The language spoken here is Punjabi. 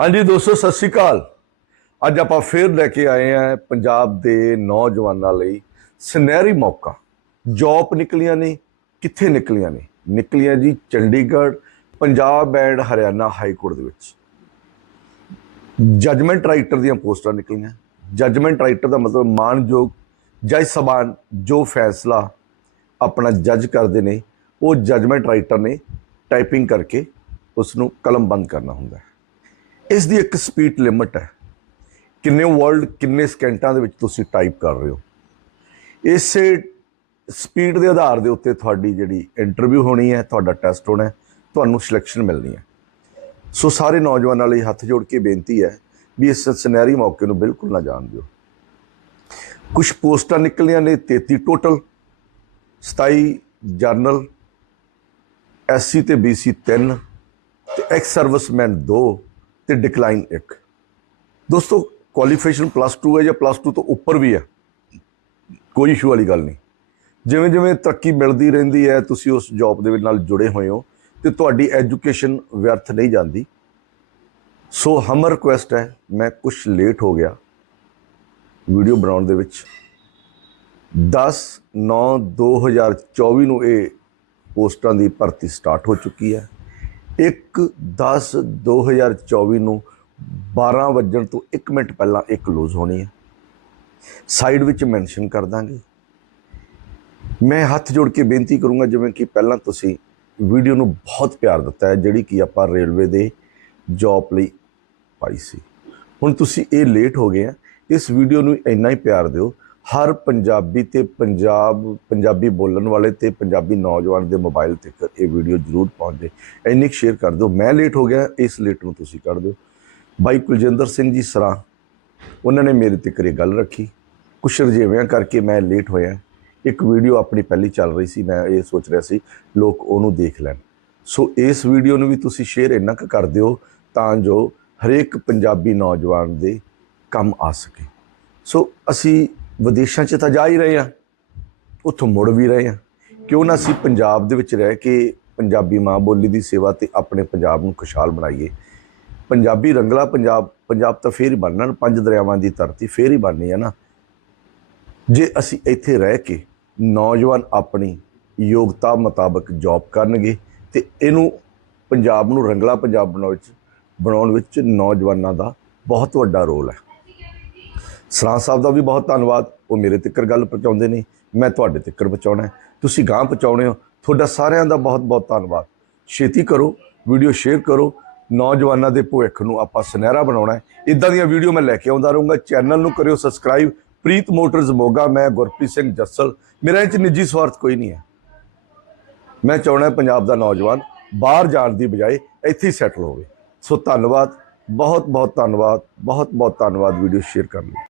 ਹਾਂਜੀ ਦੋਸਤੋ, ਸਤਿ ਸ਼੍ਰੀ ਅਕਾਲ। ਅੱਜ ਆਪਾਂ ਫੇਰ ਲੈ ਕੇ ਆਏ ਹਾਂ ਪੰਜਾਬ ਦੇ ਨੌਜਵਾਨਾਂ ਲਈ ਸੁਨਹਿਰੀ ਮੌਕਾ। ਜੌਬ ਨਿਕਲੀਆਂ ਨੇ, ਕਿੱਥੇ ਨਿਕਲੀਆਂ ਨੇ? ਨਿਕਲੀਆਂ ਜੀ Chandigarh, Punjab and Haryana high court ਦੇ ਵਿੱਚ। ਜਜਮੈਂਟ ਰਾਈਟਰ ਦੀਆਂ ਪੋਸਟਾਂ ਨਿਕਲੀਆਂ। ਜਜਮੈਂਟ ਰਾਈਟਰ ਦਾ ਮਤਲਬ ਮਾਨਯੋਗ ਜੱਜ ਸਭਾਨ ਜੋ ਫੈਸਲਾ ਆਪਣਾ ਜੱਜ ਕਰਦੇ ਨੇ, ਉਹ ਜਜਮੈਂਟ ਰਾਈਟਰ ਨੇ ਟਾਈਪਿੰਗ ਕਰਕੇ ਉਸ ਨੂੰ ਕਲਮਬੰਦ ਕਰਨਾ ਹੁੰਦਾ ਹੈ। ਇਸ ਦੀ ਇੱਕ ਸਪੀਡ ਲਿਮਟ ਹੈ। ਕਿੰਨੇ ਵਰਲਡ, ਕਿੰਨੇ ਸਕਿੰਟਾਂ ਦੇ ਵਿੱਚ ਤੁਸੀਂ ਟਾਈਪ ਕਰ ਰਹੇ ਹੋ। ਇਸੇ ਸਪੀਡ ਦੇ ਆਧਾਰ ਦੇ ਉੱਤੇ ਤੁਹਾਡੀ ਜਿਹੜੀ ਇੰਟਰਵਿਊ ਹੋਣੀ ਹੈ, ਤੁਹਾਡਾ ਟੈਸਟ ਹੋਣਾ ਹੈ, ਤੁਹਾਨੂੰ ਸਿਲੈਕਸ਼ਨ ਮਿਲਣੀ ਹੈ। ਸੋ ਸਾਰੇ ਨੌਜਵਾਨਾਂ ਲਈ ਹੱਥ ਜੋੜ ਕੇ ਬੇਨਤੀ ਹੈ ਵੀ ਇਸ ਸੁਨਹਿਰੀ ਮੌਕੇ ਨੂੰ ਬਿਲਕੁਲ ਨਾ ਜਾਣ ਦਿਓ। ਕੁਝ ਪੋਸਟਾਂ ਨਿਕਲੀਆਂ ਨੇ 33 ਟੋਟਲ 27 ਜਰਨਲ ਐਸਸੀ ਤੇ ਬੀਸੀ 3 ਤੇ ਐਕਸ ਸਰਵਿਸਮੈਨ 2 ਤੇ ਡਿਕਲਾਈਨ 1 ਦੋਸਤੋ ਕੁਆਲੀਫਿਕੇਸ਼ਨ ਪਲੱਸ 2 ਹੈ ਜਾਂ ਪਲੱਸ 2 ਤੋਂ ਉੱਪਰ ਵੀ ਹੈ, ਕੋਈ ਇਸ਼ੂ ਵਾਲੀ ਗੱਲ ਨਹੀਂ। ਜਿਵੇਂ ਜਿਵੇਂ ਤਰੱਕੀ ਮਿਲਦੀ ਰਹਿੰਦੀ ਹੈ, ਤੁਸੀਂ ਉਸ ਜੌਬ ਦੇ ਨਾਲ ਜੁੜੇ ਹੋਏ ਹੋ ਤੇ ਤੁਹਾਡੀ ਐਜੂਕੇਸ਼ਨ ਵਿਅਰਥ ਨਹੀਂ ਜਾਂਦੀ। ਸੋ ਹਮਰ ਰਿਕੁਐਸਟ ਹੈ, ਮੈਂ ਕੁਝ ਲੇਟ ਹੋ ਗਿਆ। ਵੀਡੀਓ ਬਣਾਉਣ ਦੇ ਵਿੱਚ। 10 9 2024 ਨੂੰ ਇਹ ਪੋਸਟਾਂ ਦੀ ਭਰਤੀ ਸਟਾਰਟ ਹੋ ਚੁੱਕੀ ਹੈ। 1 10 2024 ਨੂੰ 12 ਵਜਣ ਤੋਂ 1 ਮਿੰਟ ਪਹਿਲਾਂ ਇਹ ਕਲੋਜ਼ ਹੋਣੀ ਹੈ। ਸਾਈਡ ਵਿੱਚ ਮੈਂਸ਼ਨ ਕਰ ਦਾਂਗੇ। ਮੈਂ ਹੱਥ ਜੋੜ ਕੇ ਬੇਨਤੀ ਕਰੂੰਗਾ, ਜਿਵੇਂ ਕਿ ਪਹਿਲਾਂ ਤੁਸੀਂ ਵੀਡੀਓ ਨੂੰ ਬਹੁਤ ਪਿਆਰ ਦਿੱਤਾ ਹੈ, ਜਿਹੜੀ ਕਿ ਆਪਾਂ ਰੇਲਵੇ ਦੇ ਜੌਬ ਲਈ ਪਾਈ ਸੀ। ਹੁਣ ਤੁਸੀਂ ਇਹ ਲੇਟ ਹੋ ਗਏ ਆ। ਇਸ ਵੀਡੀਓ ਨੂੰ ਇੰਨਾ ਹੀ ਪਿਆਰ ਦਿਓ ਹਰ ਪੰਜਾਬੀ ਤੇ ਪੰਜਾਬ, ਪੰਜਾਬੀ ਬੋਲਣ ਵਾਲੇ ਤੇ ਪੰਜਾਬੀ ਨੌਜਵਾਨ ਦੇ ਮੋਬਾਈਲ ਤੱਕ ਇਹ ਵੀਡੀਓ ਜ਼ਰੂਰ ਪਹੁੰਚ ਜੇ ਇੰਨੀ ਸ਼ੇਅਰ ਕਰ ਦਿਓ। ਮੈਂ ਲੇਟ ਹੋ ਗਿਆ, ਇਸ ਲੇਟ ਨੂੰ ਤੁਸੀਂ ਕਰ ਦਿਓ। ਬਾਈ ਕੁਲਜਿੰਦਰ ਸਿੰਘ ਜੀ ਸਰਾਂ, ਉਹਨਾਂ ਨੇ ਮੇਰੇ ਤੇ ਕਰੇ ਗੱਲ ਰੱਖੀ। ਕੁਛ ਰਜੇਵਿਆਂ ਕਰਕੇ ਮੈਂ ਲੇਟ ਹੋਇਆ। ਇੱਕ ਵੀਡੀਓ ਆਪਣੀ ਪਹਿਲੀ ਚੱਲ ਰਹੀ ਸੀ, ਮੈਂ ਇਹ ਸੋਚ ਰਿਹਾ ਸੀ, ਲੋਕ ਉਹਨੂੰ ਦੇਖ ਲੈਣ। ਸੋ ਇਸ ਵੀਡੀਓ ਨੂੰ ਵੀ ਤੁਸੀਂ ਸ਼ੇਅਰ ਇੰਨਾ ਕੁ ਕਰ ਦਿਓ, ਤਾਂ ਜੋ ਹਰੇਕ ਪੰਜਾਬੀ ਨੌਜਵਾਨ ਦੇ ਕੰਮ ਆ ਸਕੇ। ਸੋ ਅਸੀਂ ਵਿਦੇਸ਼ਾਂ 'ਚ ਤਾਂ ਜਾ ਹੀ ਰਹੇ ਹਾਂ ਉੱਥੋਂ ਮੁੜ ਵੀ ਰਹੇ ਹਾਂ ਕਿਉਂ ਨਾ ਅਸੀਂ ਪੰਜਾਬ ਦੇ ਵਿੱਚ ਰਹਿ ਕੇ ਪੰਜਾਬੀ ਮਾਂ ਬੋਲੀ ਦੀ ਸੇਵਾ ਤੇ ਆਪਣੇ ਪੰਜਾਬ ਨੂੰ ਖੁਸ਼ਹਾਲ ਬਣਾਈਏ। ਪੰਜਾਬੀ ਰੰਗਲਾ ਪੰਜਾਬ ਪੰਜਾਬ ਤਾਂ ਫੇਰ ਹੀ ਬਣਨਾ, ਪੰਜ ਦਰਿਆਵਾਂ ਦੀ ਧਰਤੀ ਫੇਰ ਹੀ ਬਣਨੀ ਹੈ ਨਾ। ਜੇ ਅਸੀਂ ਇੱਥੇ ਰਹਿ ਕੇ ਨੌਜਵਾਨ ਆਪਣੀ ਯੋਗਤਾ ਮੁਤਾਬਕ ਜੌਬ ਕਰਨਗੇ ਤੇ ਇਹਨੂੰ ਪੰਜਾਬ ਨੂੰ ਰੰਗਲਾ ਪੰਜਾਬ ਬਣਾਉਣ ਵਿੱਚ ਬਣਾਉਣ ਵਿੱਚ ਨੌਜਵਾਨਾਂ ਦਾ ਬਹੁਤ ਵੱਡਾ ਰੋਲ ਹੈ। ਸਰਾਂ ਸਾਹਿਬ ਦਾ ਵੀ ਬਹੁਤ ਧੰਨਵਾਦ। ਉਹ ਮੇਰੇ ਤੱਕਰ ਗੱਲ ਪਹੁੰਚਾਉਂਦੇ ਨੇ, ਮੈਂ ਤੁਹਾਡੇ ਤੱਕਰ ਪਹੁੰਚਾਉਣਾ ਤੁਸੀਂ ਗਾਂ ਪਹੁੰਚਾਉਣੇ ਹੋ। ਤੁਹਾਡਾ ਸਾਰਿਆਂ ਦਾ ਬਹੁਤ ਬਹੁਤ ਧੰਨਵਾਦ। ਛੇਤੀ ਕਰੋ, ਵੀਡੀਓ ਸ਼ੇਅਰ ਕਰੋ। ਨੌਜਵਾਨਾਂ ਦੇ ਭਵਿੱਖ ਨੂੰ ਆਪਾਂ ਸੁਨਹਿਰਾ ਬਣਾਉਣਾ ਹੈ। ਇਦਾਂ ਦੀਆਂ ਵੀਡੀਓ ਮੈਂ ਲੈ ਕੇ ਆਉਂਦਾ ਰਹੂੰਗਾ। ਚੈਨਲ ਨੂੰ ਕਰਿਓ ਸਬਸਕ੍ਰਾਈਬ। ਪ੍ਰੀਤ ਮੋਟਰਸ ਮੋਗਾ, ਮੈਂ ਗੁਰਪ੍ਰੀਤ ਸਿੰਘ ਜੱਸਲ। ਮੇਰਾ ਇਹ 'ਚ ਨਿੱਜੀ ਸਵਾਰਥ ਕੋਈ ਨਹੀਂ ਹੈ। ਮੈਂ ਚਾਹੁੰਦਾ ਪੰਜਾਬ ਦਾ ਨੌਜਵਾਨ ਬਾਹਰ ਜਾਣ ਦੀ ਬਜਾਏ ਇੱਥੇ ਹੀ ਸੈਟਲ ਹੋਵੇ। ਸੋ ਧੰਨਵਾਦ। ਬਹੁਤ ਬਹੁਤ ਧੰਨਵਾਦ। ਬਹੁਤ ਬਹੁਤ ਧੰਨਵਾਦ ਵੀਡੀਓ ਸ਼ੇਅਰ ਕਰਨ ਲਈ।